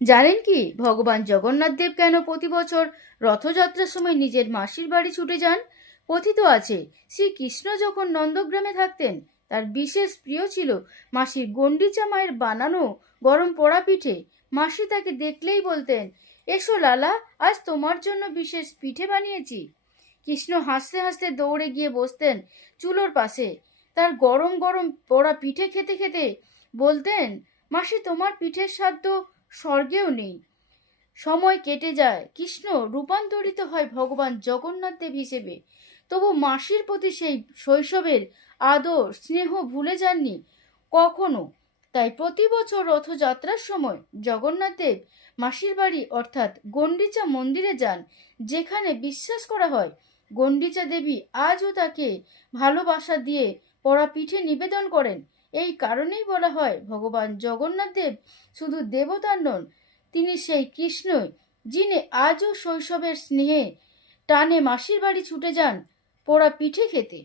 জানেন কি ভগবান জগন্নাথ দেব কেন প্রতি বছর রথযাত্রার সময় নিজের মাসির বাড়ি ছুটে যান? কথিত আছে শ্রীকৃষ্ণ যখন নন্দগ্রামে থাকতেন তার বিশেষ প্রিয় ছিল মাসির গন্ডিচা মায়ের বানানো গরম পোড়া পিঠে। মাসি তাকে দেখলেই বলতেন, এসো লালা, আজ তোমার জন্য বিশেষ পিঠে বানিয়েছি। কৃষ্ণ হাসতে হাসতে দৌড়ে গিয়ে বসতেন চুলোর পাশে। তার গরম গরম পোড়া পিঠে খেতে খেতে বলতেন, মাসি তোমার পিঠের স্বাদ তো স্বর্গেও নেই। সময় কেটে যায়, কৃষ্ণ রূপান্তরিত হয় ভগবান জগন্নাথ দেব হিসেবে, তবু মাসির প্রতি সেই শৈশবের আদর স্নেহ ভুলে যাননি কখনো। তাই প্রতি বছর রথযাত্রার সময় জগন্নাথ দেব মাসির বাড়ি অর্থাৎ গন্ডিচা মন্দিরে যান, যেখানে বিশ্বাস করা হয় গন্ডিচা দেবী আজও তাকে ভালোবাসা দিয়ে পড়া পিঠে নিবেদন করেন। এই কারণেই বলা হয় ভগবান জগন্নাথ দেব শুধু দেবতার নন, তিনি সেই কৃষ্ণই যিনি আজও শৈশবের স্নেহে টানে মাসির বাড়ি ছুটে যান পোড়া পিঠে খেতে।